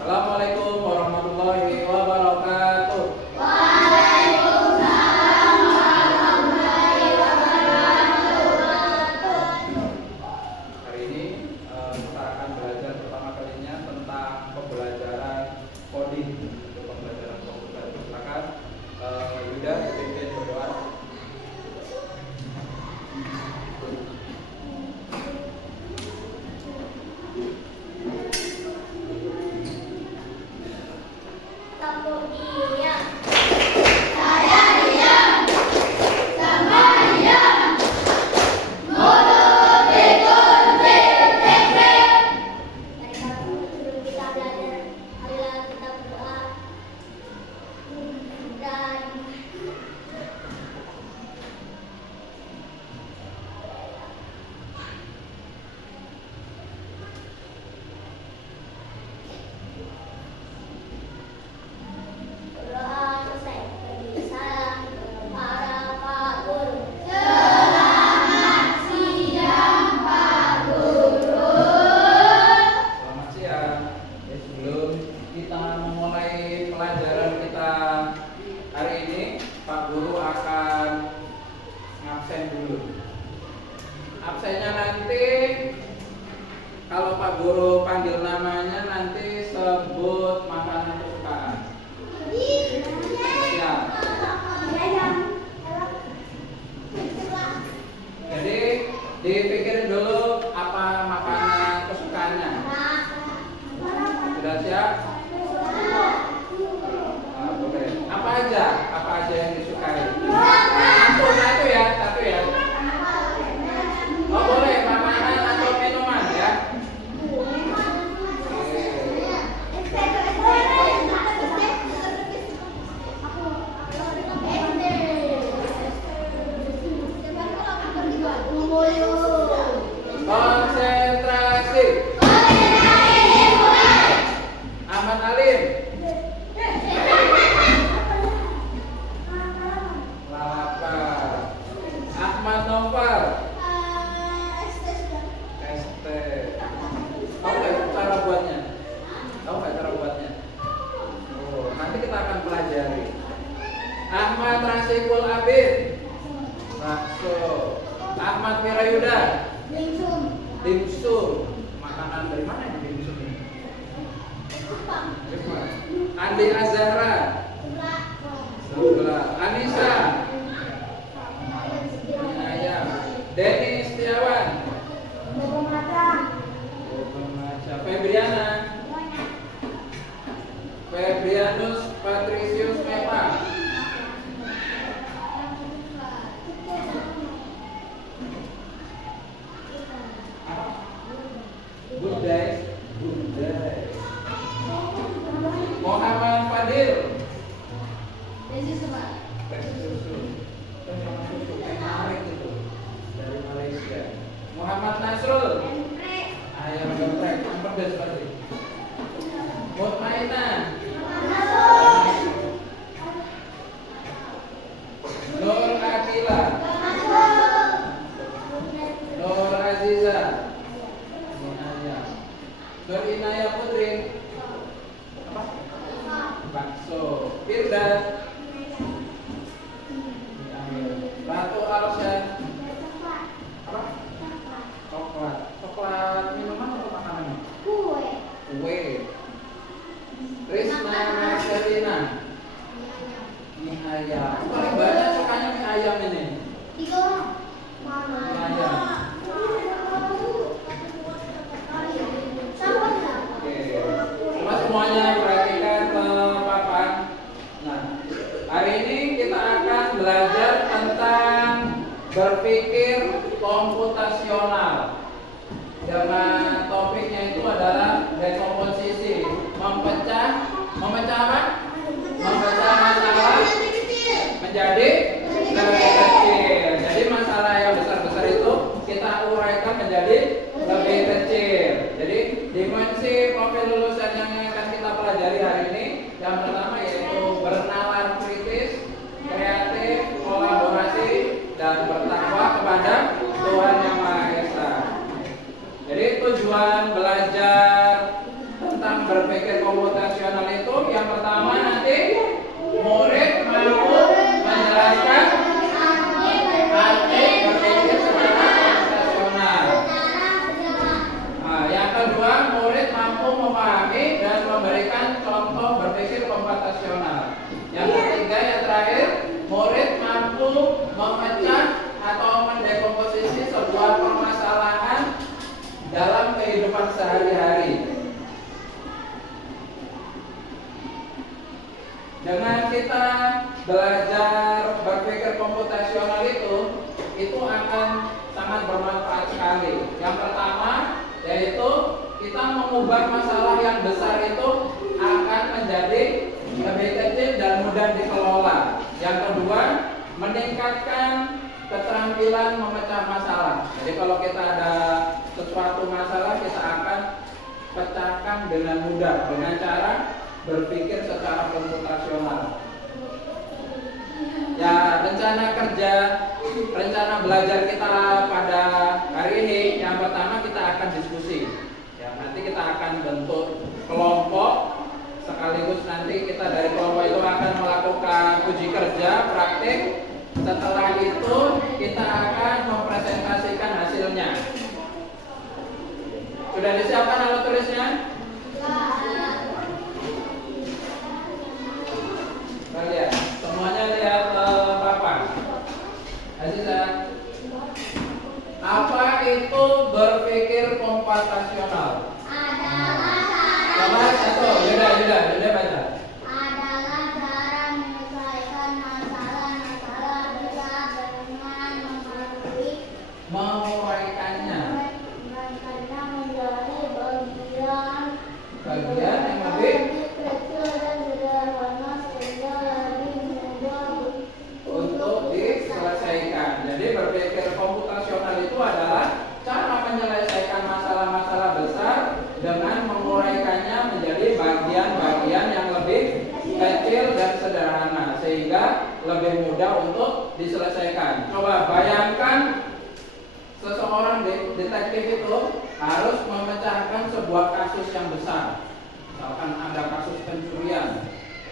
Assalamualaikum warahmatullahi wabarakatuh. Waalaikumsalam warahmatullahi wabarakatuh. Hari ini kita akan belajar pertama kalinya tentang pembelajaran coding untuk pembelajaran komputer. Silakan Yuda pimpin berdoa. Aku diam, saya diam, sama diam. Mulut dikunci, teknik. Mari sebelum kita belajar, marilah kita berdoa. Dan berdoa selesai. Beri salam kepada Pak Guru. Selamat siang Pak Guru. Selamat siang. Sebelum kita memulai pelajaran kita hari ini, Pak Guru akan ngabsen dulu. Absennya nanti kalau Pak Guru panggil namanya nanti sebut makanan kesukaan. Ya. Jadi dipikirin dulu apa makanan kesukaannya. Sudah siap? Boleh. Apa aja yang disukai? Satu ya. Oh boleh, makanan atau minuman ya. Konsentrasi. Ahmad Alim. Lapar. Ahmad Novel. ST. Tahu nggak cara buatnya? Oh, nanti kita akan pelajari. Ahmad Rasikul Abid. Bakso. Ahmad Wirayuda. Dimsum. Makanan dari mana ini dimsum ini? Jepang. Andi Azhara. Sebelah. Anissa. Ayam. Denny Setiawan. Febriana. Febrianus Patricius Mepa. Budai. Muhammad Fadil. Tes susu. Menarik itu. Dari Malaysia. Muhammad Nasrul. Ayam geprek. Yang pedas pasti. Mutmainah. Nur Akila. Nur Aziza. Nur Inaya Putri. Apa? Bakso. Firda. Ratu Alsyad. Apa? Coklat minuman atau makanan? Kue. Risna Marcelina. Mie ayam. Paling banyak sukanya mie ayam ini. Mie ayam. Coba semuanya perhatikan ke papan. Nah, hari ini kita akan belajar tentang berpikir komputasional. Dengan topiknya itu adalah dekomposisi, memecah apa? Memecah masalah menjadi lebih kecil. Jadi masalah yang besar-besar itu kita uraikan menjadi lebih kecil. Jadi dimensi profil lulusan yang akan kita pelajari hari ini yang pertama yaitu bernalar kritis, kreatif, kolaborasi, dan bertakwa kepada Tuhan Yang Maha Esa. Jadi tujuan belajar tentang berpikir komputer akan sangat bermanfaat sekali. Yang pertama yaitu kita mengubah masalah yang besar itu akan menjadi lebih kecil dan mudah dikelola. Yang kedua, meningkatkan keterampilan memecah masalah. Jadi kalau kita ada sesuatu masalah, kita akan pecahkan dengan mudah dengan cara berpikir secara komputasional. Ya, rencana belajar kita pada hari ini, yang pertama kita akan diskusi. Ya, nanti kita akan bentuk kelompok, sekaligus nanti kita dari kelompok itu akan melakukan uji kerja, praktik. Setelah itu kita akan mempresentasikan hasilnya. Sudah disiapkan alat tulisnya? Lihat, semuanya lihat papan. Aziza, apa itu berpikir komputasional? Coba satu, Yuda baca. Adalah cara menyelesaikan masalah-masalah besar dengan Menguraikannya menjadi bagian yang lebih kecil dan sederhana sehingga lebih mudah untuk diselesaikan. Jadi berpikir komputasional itu adalah cara menyelesaikan masalah-masalah besar dengan menguraikannya menjadi bagian-bagian yang lebih kecil dan sederhana sehingga lebih mudah untuk diselesaikan. Coba bayangkan seseorang detektif itu harus memecahkan sebuah kasus yang besar. Misalkan ada kasus pencurian.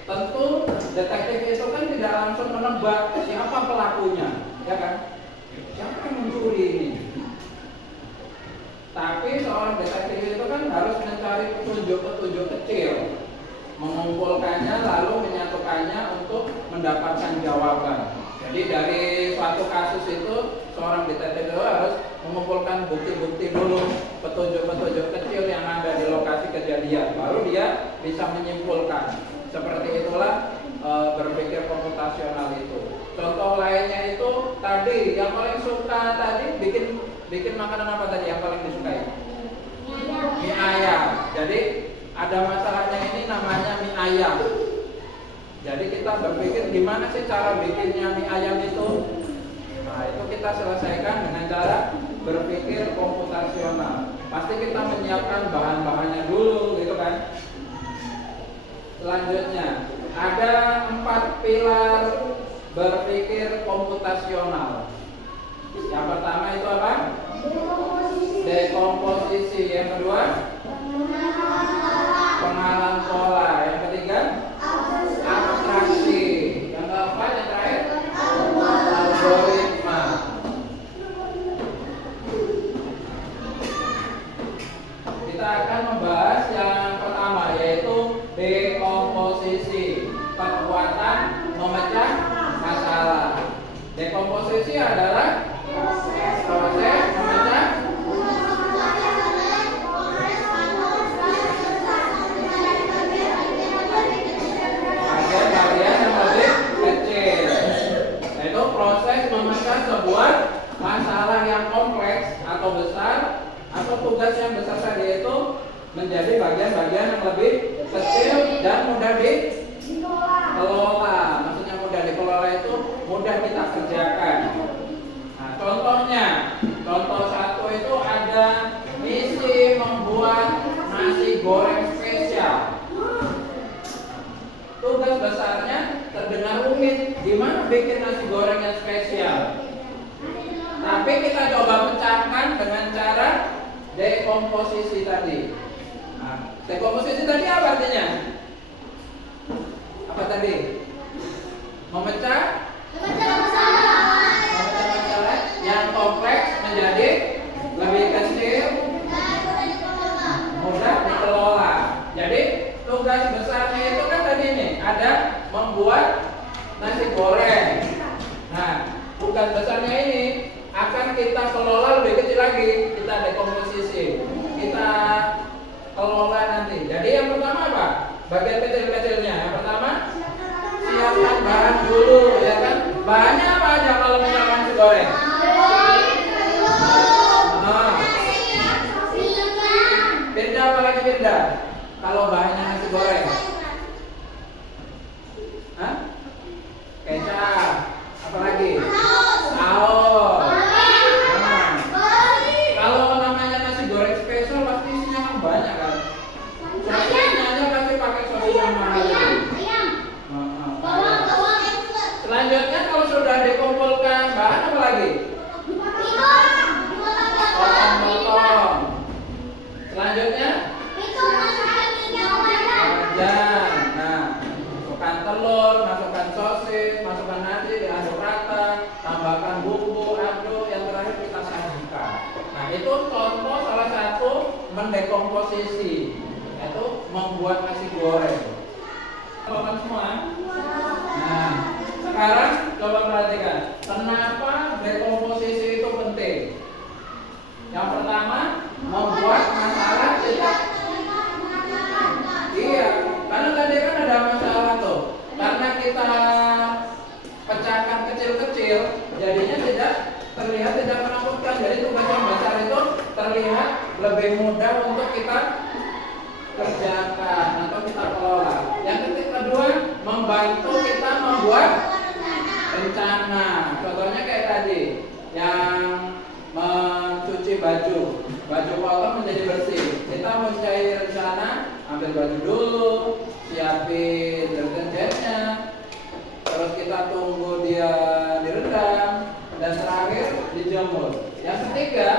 Tentu detektif itu kan tidak langsung menebak siapa pelakunya, ya kan? Siapa yang mencuri ini? Tapi seorang detektif itu kan harus mencari petunjuk-petunjuk kecil, mengumpulkannya lalu menyatukannya untuk mendapatkan jawaban. Jadi dari suatu kasus itu seorang detektif itu harus mengumpulkan bukti-bukti dulu, petunjuk-petunjuk kecil yang ada di lokasi kejadian, baru dia bisa menyimpulkan. Seperti itulah berpikir komputasional itu. Contoh lainnya itu tadi yang paling suka tadi bikin makanan apa tadi yang paling disukai? Mie ayam. Jadi ada masalahnya ini namanya mie ayam. Jadi kita berpikir gimana sih cara bikinnya mie ayam itu? Nah, itu kita selesaikan dengan cara berpikir komputasional. Pasti kita menyiapkan bahan-bahannya dulu, gitu kan? Selanjutnya, ada 4 pilar berpikir komputasional. Yang pertama itu apa? Dekomposisi. Yang kedua? Pengenalan pola. Yang ketiga? Abstraksi. Yang keempat, yang terakhir? Algoritma. Kita akan membahas yang pertama, yaitu dekomposisi, kekuatan memecah masalah. Dekomposisi adalah proses memecah bagian-bagian yang lebih kecil. Yaitu proses memecah sebuah masalah yang kompleks atau besar, atau tugas yang besar tadi itu menjadi bagian-bagian yang lebih kecil dan mudah dikelola. Maksudnya mudah dikelola itu mudah kita kerjakan. Nah, contoh satu itu ada misi membuat nasi goreng spesial. Tugas besarnya terdengar rumit. Gimana bikin nasi goreng yang spesial? Tapi kita coba pecahkan dengan cara dekomposisi tadi. Nah, dekomposisi tadi apa artinya? Apa tadi? Memecah masalah yang kompleks menjadi lebih kecil, mudah dikelola. Jadi tugas besarnya itu kan tadi nih ada membuat nasi goreng. Nah, tugas besarnya ini akan kita kelola lebih kecil lagi. Kita dekomposisi, kita kelola nanti. Jadi yang pertama apa? Bagian kecil-kecilnya. Yang pertama, siapkan bahan dulu, ya kan? Bahannya apa aja kalau misalkan nasi goreng? Yuda? Kalau bahannya nasi goreng? Hah? Kecap. Apa lagi? Saus. Nah, kalau namanya nasi goreng spesial pasti isinya kan banyak kan? Sosisnya aja pasti pakai sosis yang mahal. Selanjutnya kalau sudah dikumpulkan bahan apa lagi? Potong-potong. Selanjutnya wajan. Nah, masukkan telur, masukkan sosis, masukkan nasi, diaduk rata, tambahkan bumbu, aduk, yang terakhir kita sajikan. Nah, itu contoh salah satu mendekomposisi, yaitu membuat nasi goreng. Teman semua. Nah, sekarang coba perhatikan, kenapa dekomposisi itu penting? Yang pertama, membuat masalah tidak. Iya, karena tadi kan ada masalah tuh. Karena kita pecahkan kecil-kecil, jadinya tidak terlihat tidak menakutkan. Jadi tugas yang besar itu terlihat lebih mudah untuk kita kerjakan atau kita kelola. Yang kedua, membantu kita membuat rencana. Contohnya kayak tadi, yang mencuci baju kotor menjadi bersih. Kita mencari rencana, ambil baju dulu, siapin deterjennya, terus kita tunggu dia direndam, dan terakhir dijemur. Yang ketiga,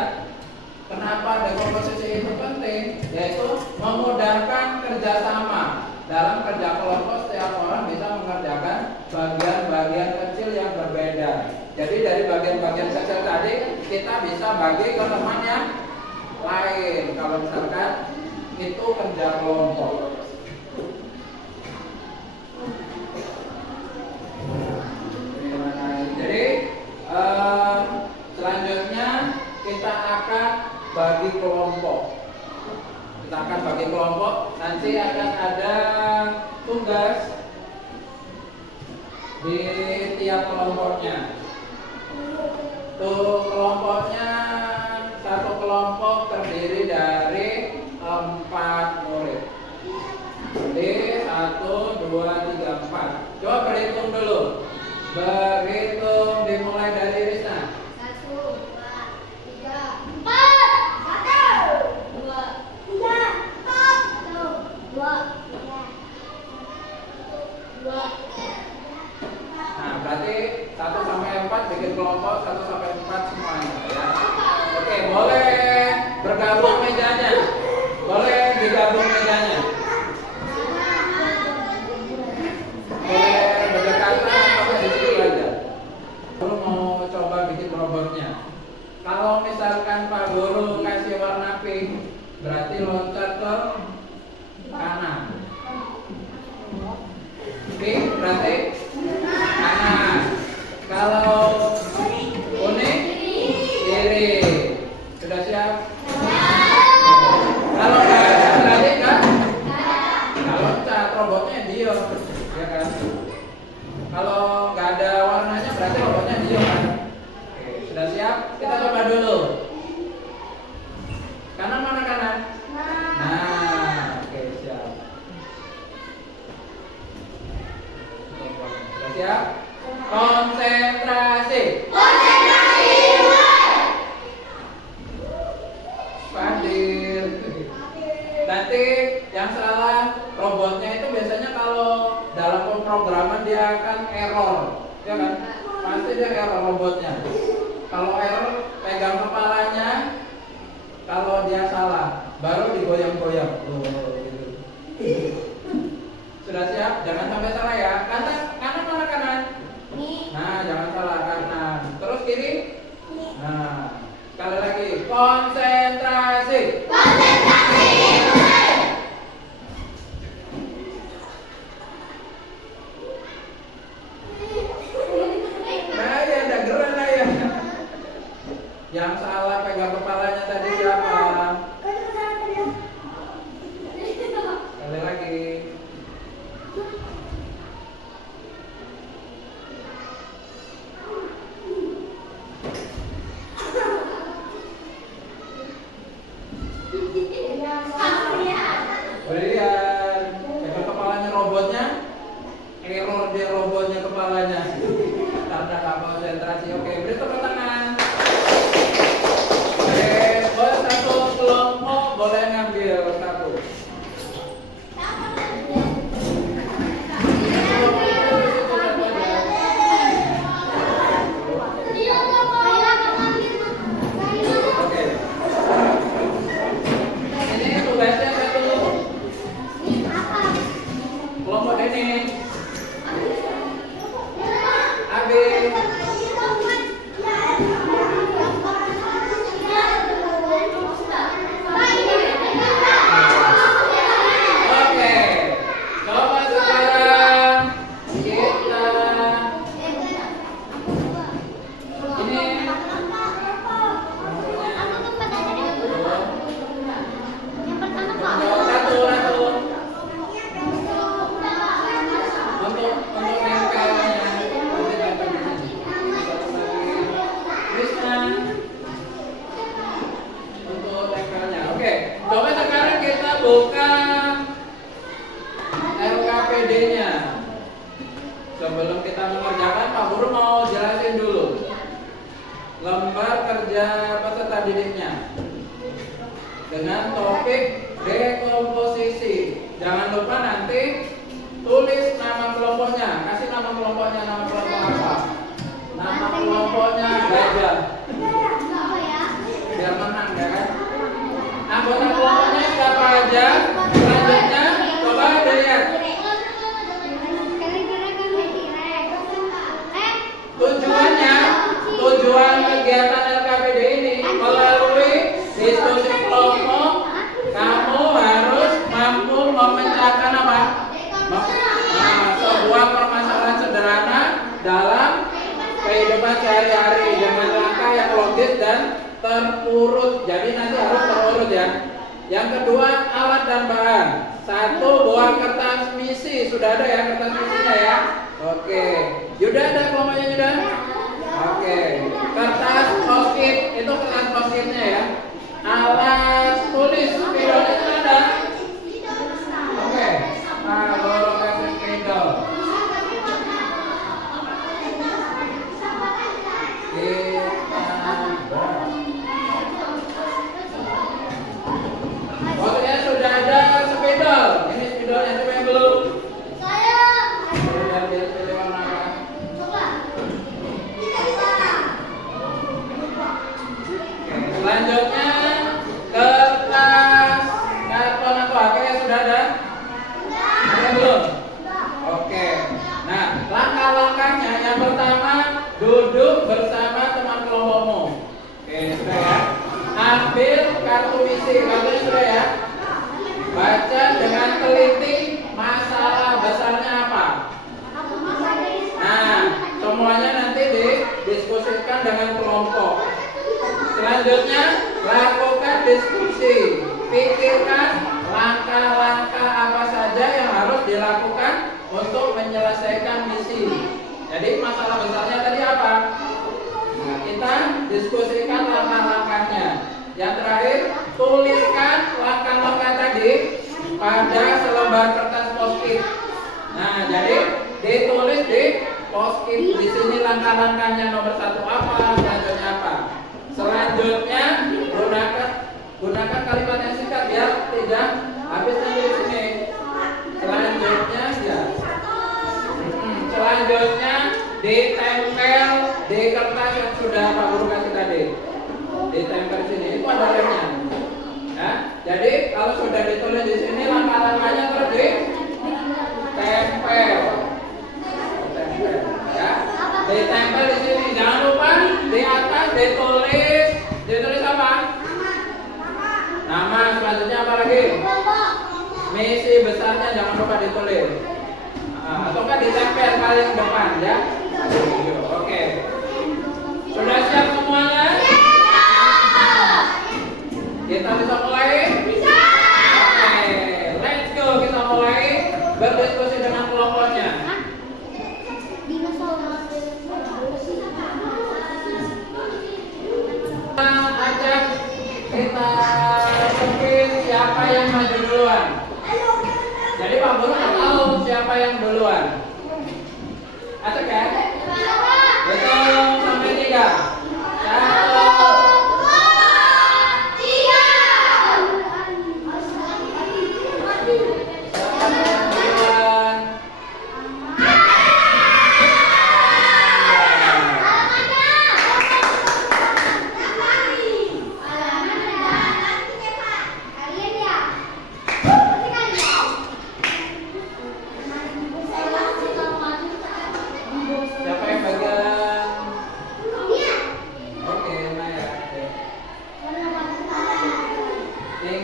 kenapa dekomposisi itu penting? Yaitu memudahkan kerjasama. Dalam kerja kelompok, setiap orang bisa mengerjakan bagian-bagian kecil yang berbeda. Jadi dari bagian-bagian kecil tadi kita bisa bagi ke teman yang lain. Kalau misalkan itu kerja kelompok. Jadi selanjutnya kita akan bagi kelompok. Nanti akan ada tugas di tiap kelompoknya. Kelompoknya, satu kelompok terdiri dari 4 murid. Jadi 1, 2, 3, 4. Coba berhitung dulu. Berhitung dimulai dari Risna. 1, 2, 3, 4. 1, 2, 3, 4. 2, 3. Nah, berarti 1 sampai 4 bikin kelompok 1 sampai 4 semuanya ya. Oke, boleh bergabung mejanya. Boleh digabung mejanya. Boleh berdekatan atau di situ aja. Guru mau coba bikin robotnya. Kalau misalkan Pak Guru kasih warna pink, berarti loncat ke kanan. Pink berarti kanan. Kalau kuning kiri. Sudah siap? Kalau nggak ada berarti nggak loncat, robotnya diam, ya kan? Kalau nggak ada warnanya berarti robotnya diam kan? Oke, sudah siap? Kita coba dulu. Kanan mana kanan? Nah, oke siap. Sudah siap? Konsentrasi. Hadir. Nanti yang salah robotnya itu biasanya kalau dalam pemrograman dia akan error, ya kan? Pasti dia error robotnya. Kalau error, pegang kepalanya. Kalau dia salah, baru digoyang-goyang. Gitu. Sudah siap? Jangan sampai salah ya. Kanan mana kanan? Nah, jangan salah kanan. Terus kiri? Nah, sekali lagi. Konsentrasi. Nah, ya ada geran ya. Yang salah pegang kepalanya tadi siapa? Sekali lagi. LKPD-nya. Sebelum kita mengerjakan, Pak Guru mau jelasin dulu lembar kerja peserta didiknya dengan topik dekomposisi. Jangan lupa nanti tulis nama kelompoknya. Kasih nama kelompoknya, nama kelompok apa? Nama kelompoknya belajar. Biar menang ya kan? Anggota kelompoknya siapa aja? Selanjutnya coba dilihat. Tujuan kegiatan LKPD ini melalui diskusi kelompok, kamu harus mampu memecahkan apa? Sebuah permasalahan sederhana dalam kehidupan sehari-hari dengan langkah yang logis dan terurut. Jadi nanti harus terurut ya. Yang kedua, alat dan bahan. Satu, buah kertas misi. Sudah ada ya kertas misinya ya? Oke. Yuda ada kelompoknya Yuda? Oke. Kertas post-it, itu kertas post-itnya ya. Alat tulis, spidolnya itu ada? Oke. Nah, baru kasih spidol. Pokoknya sudah ada spidol. Ini spidolnya siapa yang belum? Saya. Sudah pilih warna apa? Selanjutnya kertas karton atau HP yang sudah ada? Ada belum? Oke. Nah, langkah-langkahnya yang pertama duduk bersama teman kelompokmu. Oke, sudah ya. Ambil kartu misi, kartunya sudah ya. Baca dengan teliti masalah besarnya apa. Nah, semuanya nanti didiskusikan dengan kelompok. Selanjutnya, lakukan diskusi. Pikirkan langkah-langkah apa saja yang harus dilakukan untuk menyelesaikan misi. Jadi masalah besarnya tadi apa? Nah, kita diskusikan langkah-langkahnya. Yang terakhir, tuliskan langkah-langkah tadi pada selembar kertas post-it. Nah, jadi ditulis di post-it. Di sini langkah-langkahnya nomor 1 apa, selanjutnya apa. Selanjutnya gunakan kalimat yang singkat ya, tidak habis nanti di sini. Selanjutnya ya. Selanjutnya ditempel di kertas yang sudah Pak Guru kasih tadi. Ditempel sini, itu ada remnya. Ya, jadi kalau sudah ditulis di sini langkah-langkahnya terus ditempel. Ya, ditempel di sini. Jangan lupa di atas ditulis apa? Nama. Selanjutnya apa lagi? Misi besarnya jangan lupa ditulis. Ataukah ditempel paling depan ya? Oke. Sudah siap semuanya? Kita bisa mulai? Oke, let's go. Kita mulai berdiskusi dengan kelompoknya. Ajak kita mungkin siapa yang maju duluan. Jadi Pak Guru nggak tahu siapa yang duluan. Acak ya? Hitung sampai 3.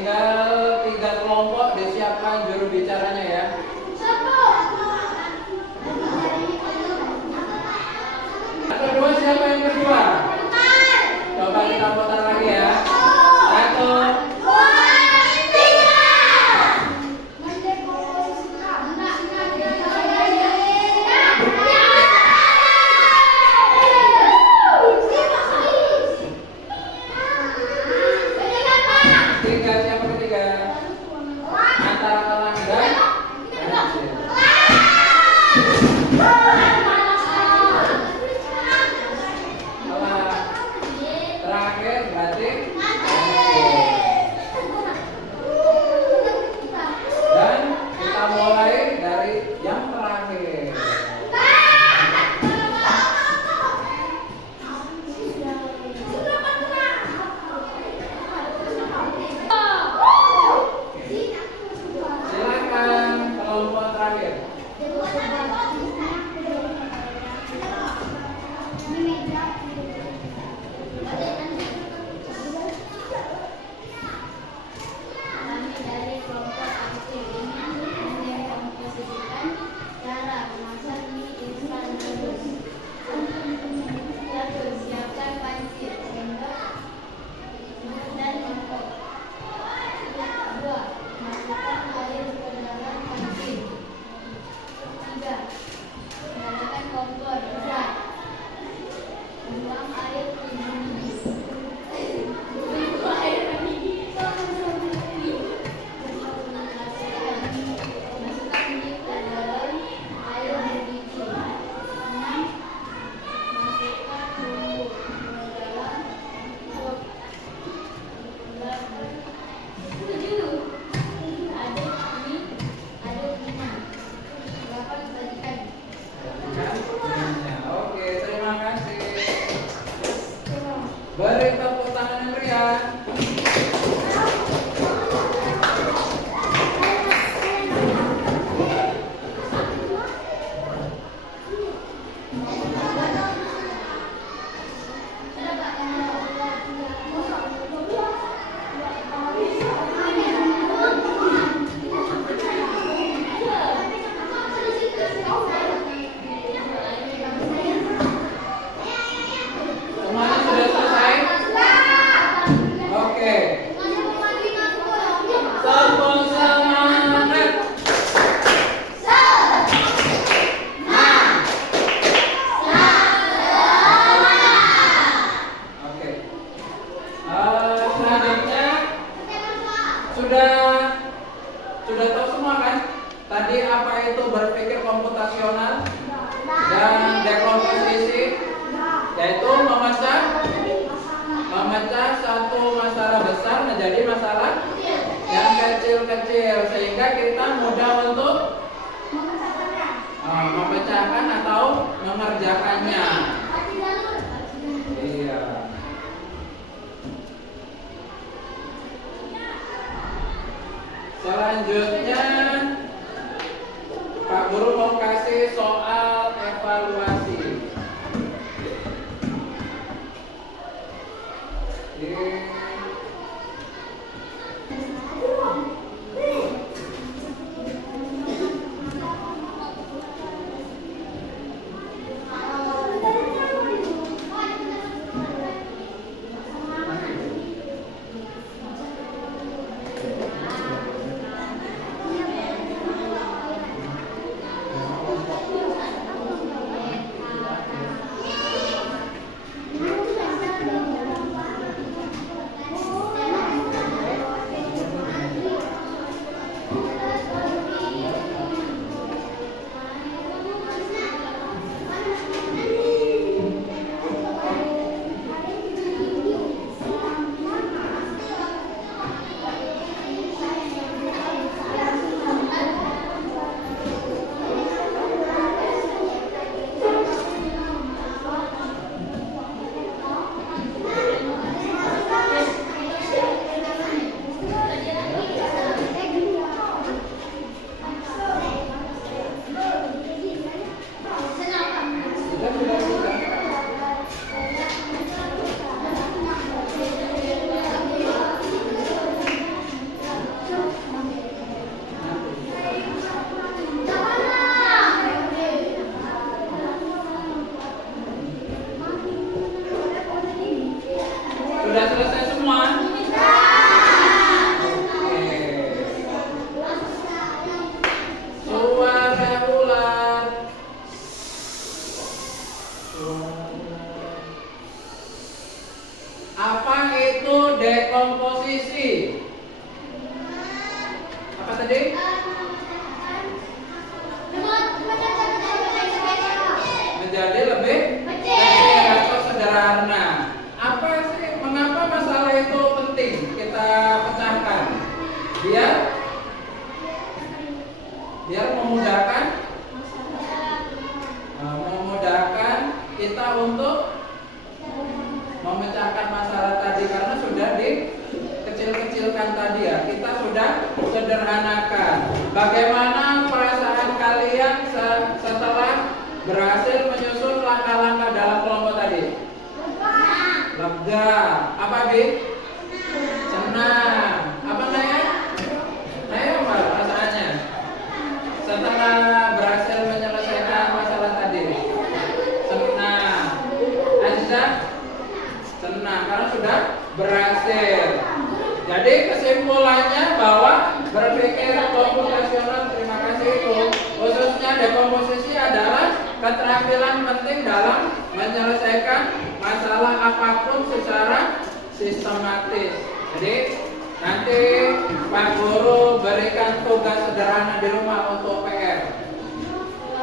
1, 3 kelompok disiapkan juru bicaranya ya. Yang kedua siapa yang kedua? Coba kita putar lagi ya. 1, 2, 3. Ketiga siapa ketiga? Antara Elang dan tadi apa itu berpikir komputasional dan dekomposisi, yaitu memecah satu masalah besar menjadi masalah yang kecil-kecil sehingga kita mudah untuk memecahkan atau mengerjakannya. Iya. Selanjutnya Pak Guru mau kasih soal evaluasi. Sudah selesai semua? Oke. Suara ular. Apa itu dekomposisi? Apa tadi? Menjadi lebih kecil atau sederhana. Apa sih? Mengapa masalah itu penting kita pecahkan? Biar memudahkan kita untuk memecahkan masalah tadi, karena sudah dikecil-kecilkan tadi ya. Kita sudah sederhanakan. Bagaimana perasaan kalian setelah berhasil menyusun langkah-langkah dalam kelompok tadi? Lega. Apa, Bi? Senang. Apa, Naya? Naya apa perasaannya setelah berhasil menyelesaikan masalah tadi? Senang. Aziza? Senang karena sudah berhasil. Jadi kesimpulannya bahwa berpikir komputasional, terima kasih itu, khususnya dekomposisi adalah keterampilan penting dalam menyelesaikan masalah apapun secara sistematis. Jadi nanti Pak Guru berikan tugas sederhana di rumah untuk PR.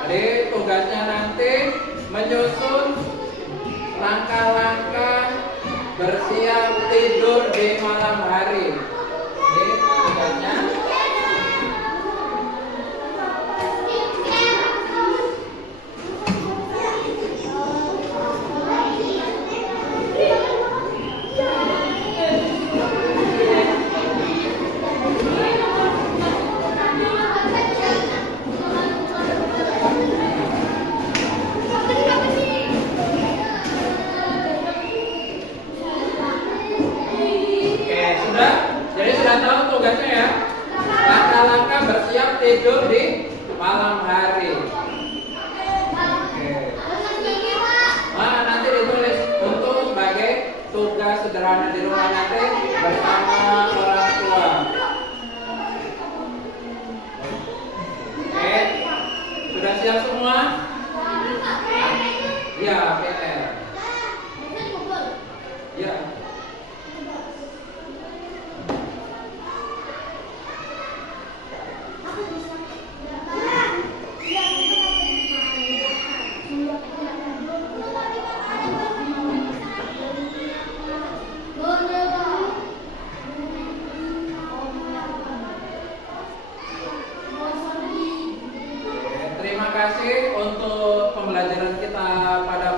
Jadi tugasnya nanti menyusun langkah-langkah bersiap tidur di malam hari. Ini tugasnya. Tugasnya ya, langkah-langkah bersiap tidur di malam hari. Nanti ditulis untuk sebagai tugas sederhana di rumah nanti bersama orang tua. Sudah siap semua? Ya, PR. Ya. kasih untuk pembelajaran kita pada